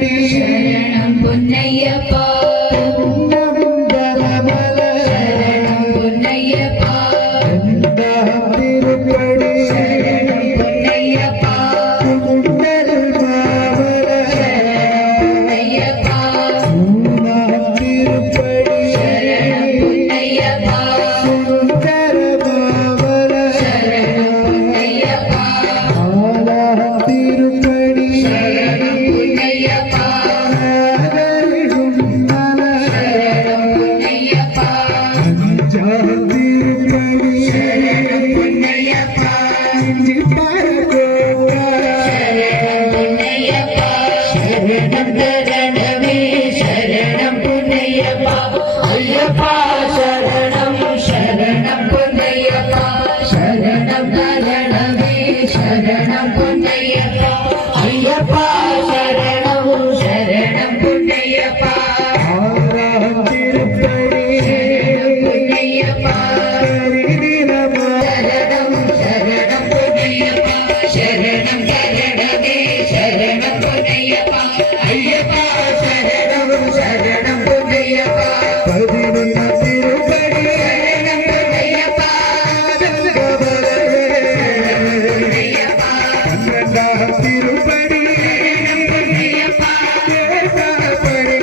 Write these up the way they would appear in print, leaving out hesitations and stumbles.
திருப்படி சரணம் பொன்னையப்பா சரணம் பொன்னையப்பா திருப்படி சரணம் பொன்னையப்பா குண்டல் மாமல பொன்னையப்பா திருப்படி சரணம் பொன்னையப்பா சுந்தர மாமல சரணம் பொன்னையப்பா திருப்படி சரணம் பொன்னையப்பா குண்டல சரணம் பொன்னையப்பா திருப்படி சரணம் பொன்னையப்பா பரகோரா சரணம் பொன்னையப்பா சரணம் தரணமே சரணம் பொன்னையப்பா ஐயப்பா சரணம் சரணம் பொன்னையப்பா சரணம் தரணமே சரணம் பொன்னையப்பா ஐயப்பா சரணம் சரணம் பொன்னையப்பா திருப்படி பொன்னையப்பா சரணம் சரணம் பொன்னையப்பா சரணம் சரணமே சரணம் பொன்னையப்பா ஐயப்பா சரணம் சரணம் பொன்னையப்பா 11 திருப்படி சரணம் பொன்னையப்பா பொன்னையப்பா 12 திருப்படி சரணம் பொன்னையப்பா பொன்னையப்பா 11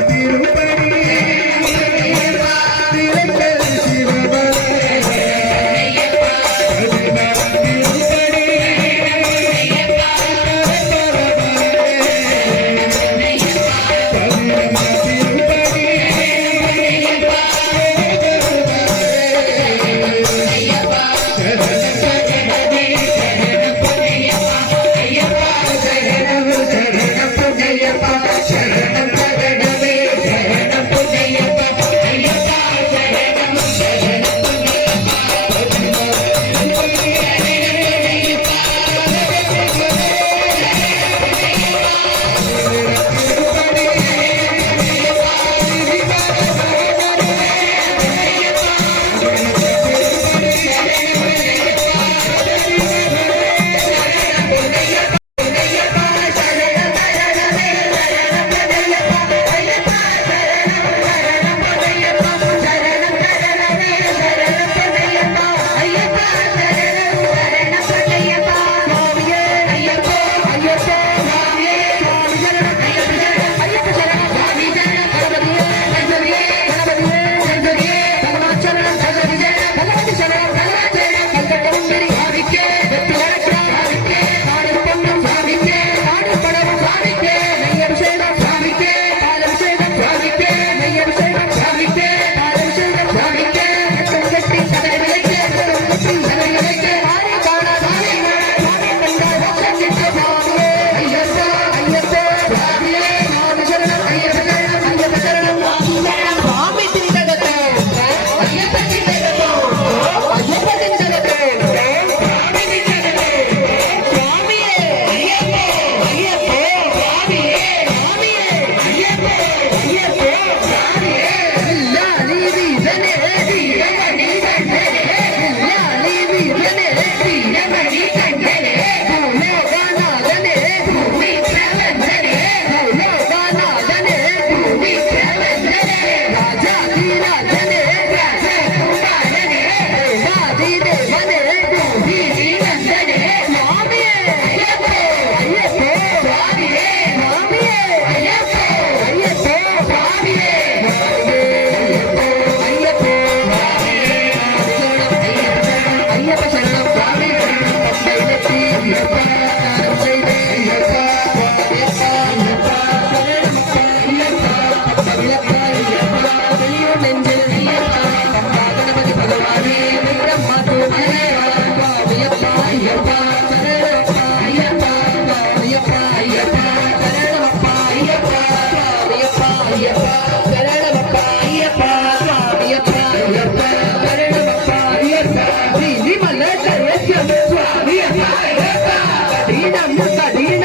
திருப்படி திலக்கல் சிவபல 16 திருப்படி Dina